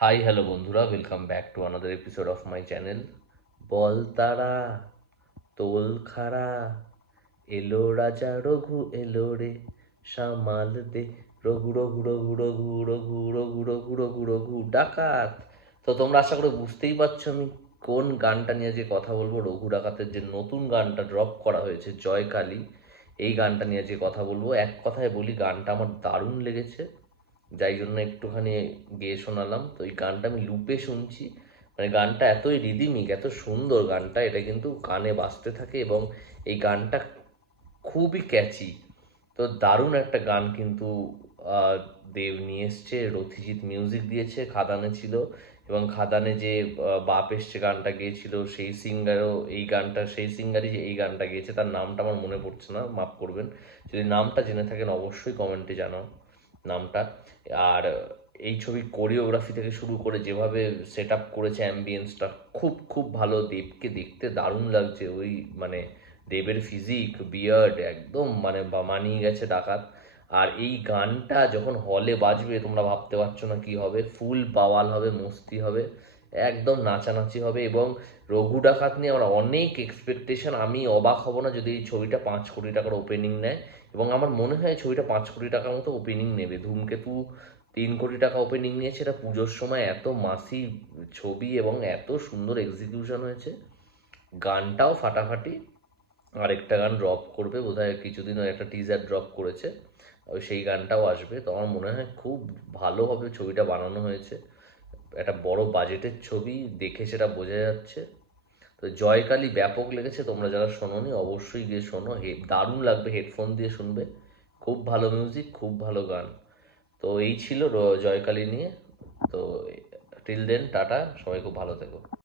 High hello বন্ধুরা, welcome back to another episode of my channel. বল তারা, তোল খাড়া, এলো রাজা রঘু এলো রে, সামাল দে, রঘু রঘু রঘু রঘু রঘু রঘু রঘু রঘু রঘু ডাকাত। তো তোমরা আশা করে বুঝতেই পারছো আমি কোন গানটা নিয়ে যে কথা বলবো। রঘু ডাকাতের যে নতুন গানটা ড্রপ করা হয়েছে, জয়কালী, এই গানটা নিয়ে যে কথা বলবো। এক কথায় বলি, গানটা আমার দারুণ লেগেছে, যাই জন্য একটুখানি গেয়ে শোনালাম। তো এই গানটা আমি লুপে শুনছি, মানে গানটা এতই রিদিমিক, এত সুন্দর গানটা, এটা কিন্তু কানে বাজতে থাকে এবং এই গানটা খুবই ক্যাচি। তো দারুণ একটা গান কিন্তু আহ, দেব নিয়ে এসছে। রথিজিৎ মিউজিক দিয়েছে, খাদানে ছিল, এবং খাদানে যে বাপ এসছে গানটা গেয়েছিল, সেই সিঙ্গারও এই গানটা, সেই সিঙ্গারই যে এই গানটা গেয়েছে, তার নামটা আমার মনে পড়ছে না, মাফ করবেন। যদি নামটা জেনে থাকেন অবশ্যই কমেন্টে জানাও নামটা। আর এই ছবির কোরিওগ্রাফি থেকে শুরু করে যেভাবে সেট আপ করেছে অ্যাম্বিয়েন্সটা, খুব খুব ভালো। দেবকে দেখতে দারুণ লাগছে, ওই মানে দেবের ফিজিক, বিয়ার্ড একদম মানে মানিয়ে গেছে ডাকাত। আর এই গানটা যখন হলে বাজবে, তোমরা ভাবতে পারছো না কি হবে। ফুল বাওয়াল হবে, মস্তি হবে, একদম নাচানাচি হবে। এবং রঘু ডাকাত নিয়ে আমার অনেক এক্সপেকটেশন। আমি অবাক হব না যদি এই ছবিটা 5 কোটি টাকার ওপেনিং নেয়, এবং আমার মনে হয় ছবিটা 5 কোটি টাকার মতো ওপেনিং নেবে। ধূমকেতু 3 কোটি টাকা ওপেনিং নিয়েছে, এটা পুজোর সময় এত মাসি ছবি এবং এত সুন্দর এক্সিকিউশন হয়েছে। গানটাও ফাটাফাটি। আরেকটা গান ড্রপ করবে বোধহয় কিছুদিন, একটা টিজার ড্রপ করেছে, ওই সেই গানটাও আসবে। তো আমার মনে হয় খুব ভালোভাবে ছবিটা বানানো হয়েছে, একটা বড় বাজেটের ছবি, দেখে সেটা বোঝা যাচ্ছে। তো জয়কালী ব্যাপক লেগেছে, তোমরা যারা শোনোনি অবশ্যই গিয়ে শোনো, দারুণ লাগবে হেডফোন দিয়ে শুনবে। খুব ভালো মিউজিক, খুব ভালো গান। তো এই ছিল জয়কালী নিয়ে। তো টিল দেন টাটা, সবাই খুব ভালো থেকো।